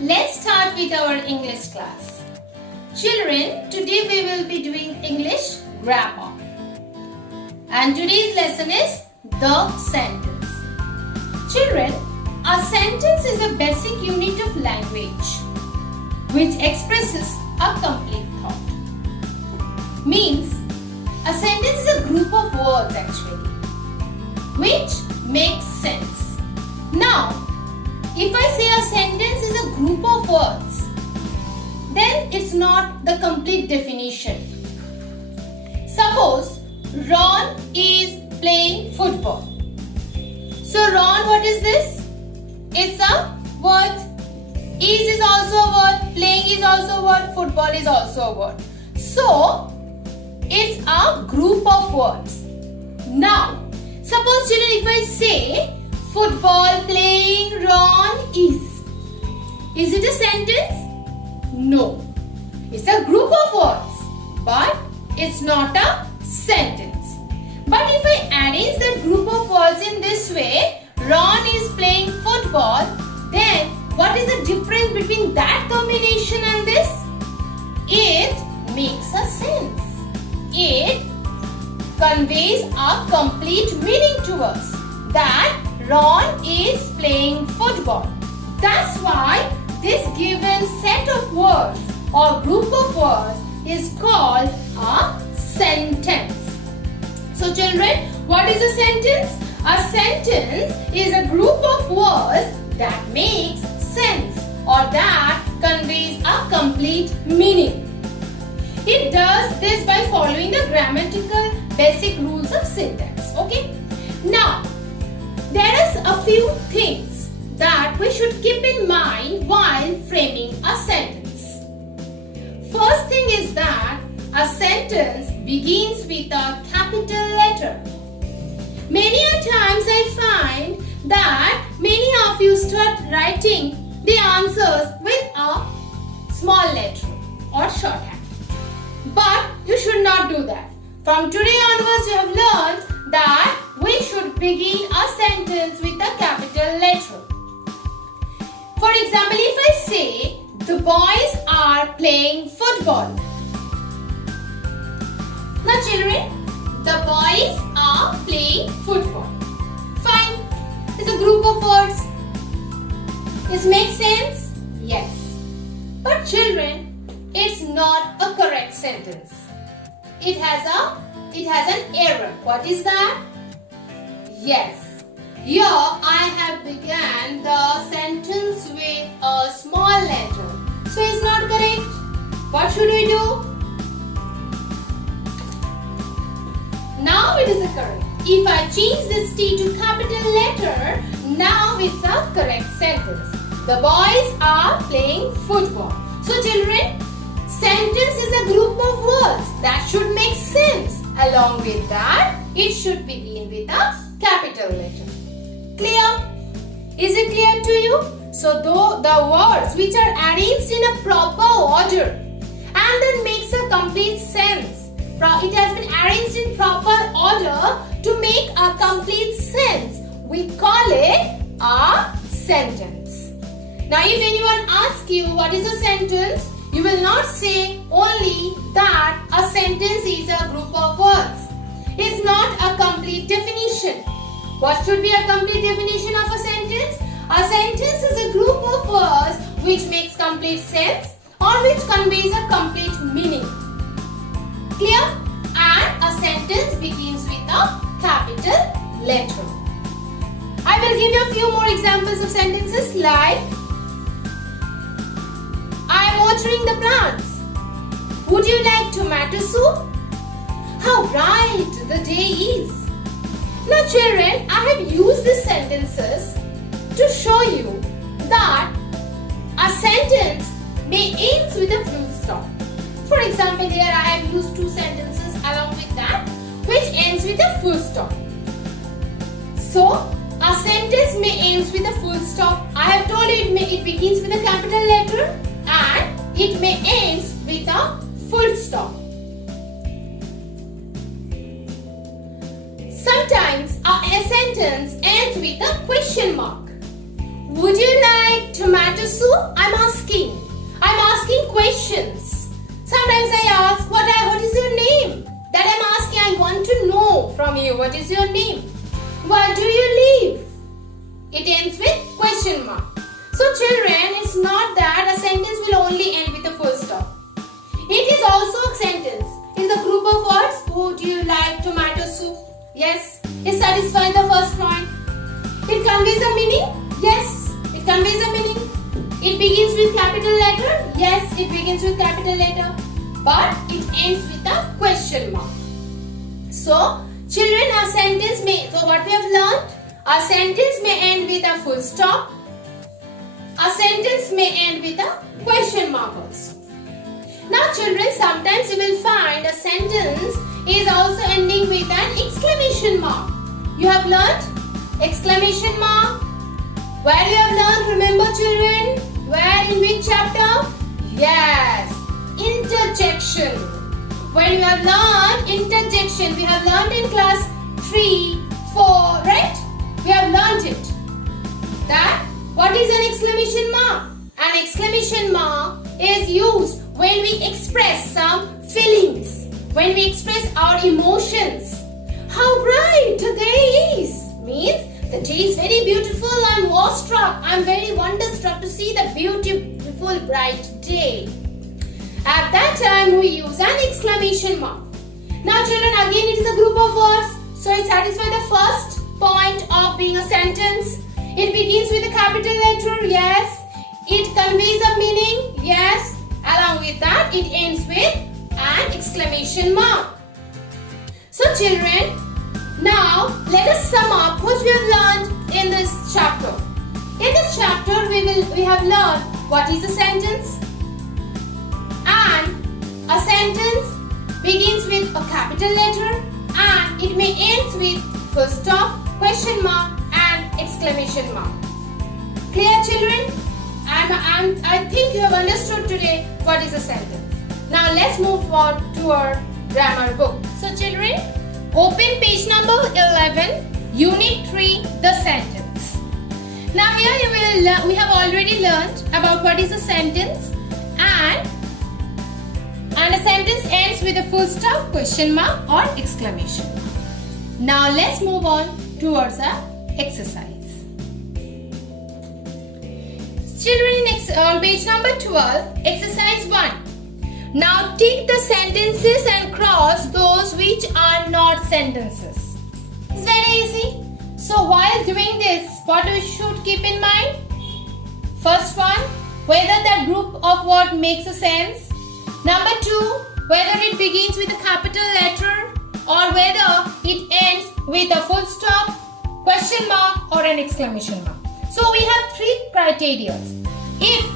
Let's start with our English class. Children, today we will be doing English grammar. And today's lesson is the sentence. Children, a sentence is a basic unit of language which expresses a complete thought. Means, a sentence is a group of words actually, which makes sense. Now, if I say a sentence is a group of words, then it's not the complete definition. Suppose Ron is playing football. So Ron, what is this? It's a word. Is also a word. Playing is also a word. Football is also a word. So it's a group of words. Now, suppose children, if I say football playing Ron is it a sentence? No. It's a group of words, but it's not a sentence. But if I arrange that group of words in this way, Ron is playing football, then what is the difference between that combination and this? It makes a sense. It conveys a complete meaning to us that Ron is playing football. That's why this given set of words or group of words is called a sentence. So children, what is a sentence? A sentence is a group of words that makes sense or that conveys a complete meaning. It does this by following the grammatical basic rules of syntax. Okay? Now, there is a few things that we should keep in mind while framing a sentence. First thing is that a sentence begins with a capital letter. Many a times I find that many of you start writing the answers with a small letter or shorthand. But you should not do that. From today onwards you have learned that we should begin a sentence with a capital letter. For example, if I say, the boys are playing football. Now children, the boys are playing football. Fine. It's a group of words. Does it make sense? Yes. But children, it's not a correct sentence. It has an error. What is that? Yes. Here I have began the sentence with a small letter. So it's not correct. What should we do? Now it is correct. If I change this T to capital letter, now it's a correct sentence. The boys are playing football. So children, sentence is a group of words that should make sense. Along with that, it should begin with a capital letter. Clear? Is it clear to you? So though the words which are arranged in a proper order and then makes a complete sense. It has been arranged in proper order to make a complete sense. We call it a sentence. Now if anyone asks you what is a sentence, you will not say only that a sentence is a group of words. It's not a complete definition. What should be a complete definition of a sentence? A sentence is a group of words which makes complete sense or which conveys a complete meaning. Clear? And a sentence begins with a capital letter. I will give you a few more examples of sentences like I am watering the plants. Would you like tomato soup? How bright the day is. Now children, I have used these sentences to show you that a sentence may end with a full stop. For example, here I have used two sentences along with that which ends with a full stop. So, a sentence may end with a full stop. I have told you it begins with a capital letter and it may end with a full stop. Sometimes a sentence ends with a question mark. Would you like tomato soup? I'm asking begins with capital letter? Yes, it begins with capital letter. But it ends with a question mark. So, children, our sentence may, so what we have learned? Our sentence may end with a full stop. Our sentence may end with a question mark also. Now children, sometimes you will find a sentence is also ending with an exclamation mark. You have learnt exclamation mark. Where you have learnt, remember children? Where, in which chapter? Yes, interjection. When you have learnt interjection, we have learnt in class 3, 4, right? We have learnt it. That what is an exclamation mark? An exclamation mark is used when we express some feelings, when we express our emotions. How bright the day is means the day is very beautiful. I'm awestruck. I'm very wonderstruck to see the beautiful bright day. At that time we use an exclamation mark. Now children, again it is a group of words. So it satisfies the first point of being a sentence. It begins with a capital letter, yes. It conveys a meaning, yes. Along with that, it ends with an exclamation mark. So children, now let us sum up what we have learned in this chapter. In this chapter, we have learned what is a sentence, and a sentence begins with a capital letter and it may end with full stop, question mark and exclamation mark. Clear children? I think you have understood today what is a sentence. Now let's move on to our grammar book. So children, open page number 11, unit 3, the sentence. Now here you will learn, we have already learned about what is a sentence, and a sentence ends with a full stop, question mark or exclamation mark. Now let's move on towards our exercise. Children, on page number 12, exercise 1. Now take the sentences and cross those which are not sentences. It's very easy. So while doing this, what we should keep in mind? First one, whether that group of words makes a sense. Number 2, whether it begins with a capital letter or whether it ends with a full stop, question mark or an exclamation mark. So we have 3 criteria. If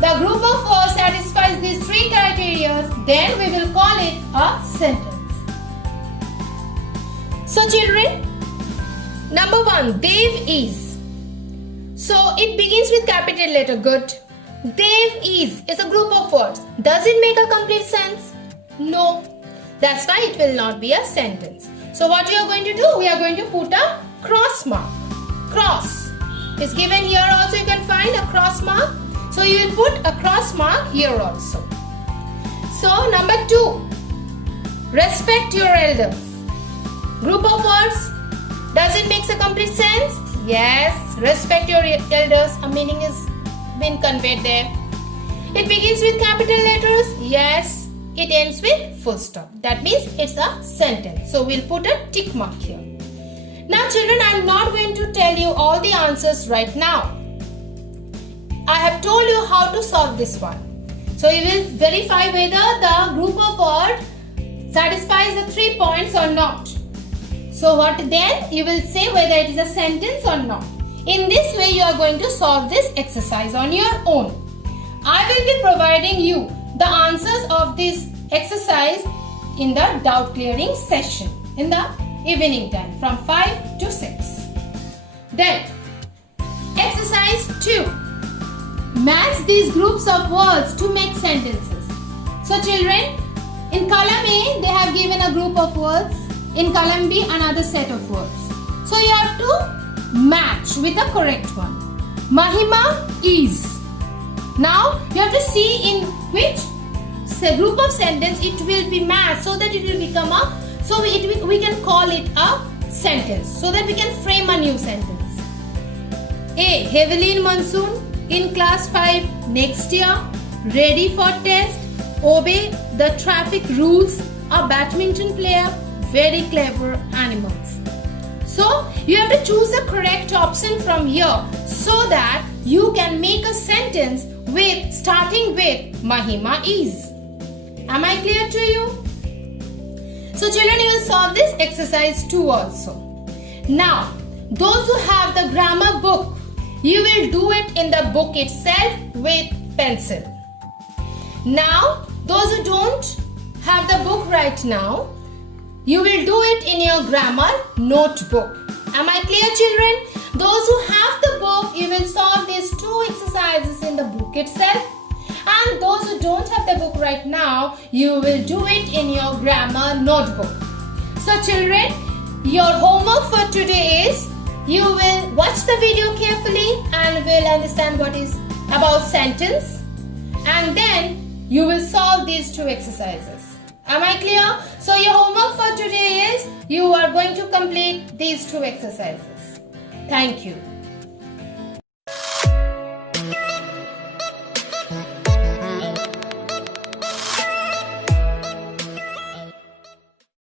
the group of words satisfies these 3 criteria, then we will call it a sentence. So children, number 1, Dev is. So it begins with capital letter, good. Dev is a group of words. Does it make a complete sense? No. That's why it will not be a sentence. So what we are going to do? We are going to put a cross mark. Cross is given here also. You can find a cross mark. So you will put a cross mark here also. So number 2, respect your elders. Group of words. Does it make a complete sense? Yes. Respect your elders. A meaning is been conveyed there. It begins with capital letters. Yes. It ends with full stop. That means it's a sentence. So we'll put a tick mark here. Now children, I'm not going to tell you all the answers right now. I have told you how to solve this one. So you will verify whether the group of words satisfies the 3 points or not. So what then? You will say whether it is a sentence or not. In this way you are going to solve this exercise on your own. I will be providing you the answers of this exercise in the doubt clearing session in the evening time from 5 to 6. Then exercise 2. Match these groups of words to make sentences. So children, in column A they have given a group of words. In column B another set of words. So you have to match with the correct one. Mahima is. Now you have to see in which group of sentence it will be matched so that it will become a, so we can call it a sentence, so that we can frame a new sentence. A. Heavily in monsoon, in class 5 next year, ready for test, obey the traffic rules, a badminton player, very clever animals. So you have to choose the correct option from here so that you can make a sentence starting with Mahima is. Am I clear to you? So children, you will solve this exercise 2 also. Now, those who have the grammar book, you will do it in the book itself with pencil. Now, those who don't have the book right now, you will do it in your grammar notebook. Am I clear, children? Those who have the book, you will solve these 2 exercises in the book itself. And those who don't have the book right now, you will do it in your grammar notebook. So children, your homework for today is, you will watch the video carefully and will understand what is about sentence. And then you will solve these 2 exercises. Am I clear? So your homework for today is, you are going to complete these 2 exercises. Thank you.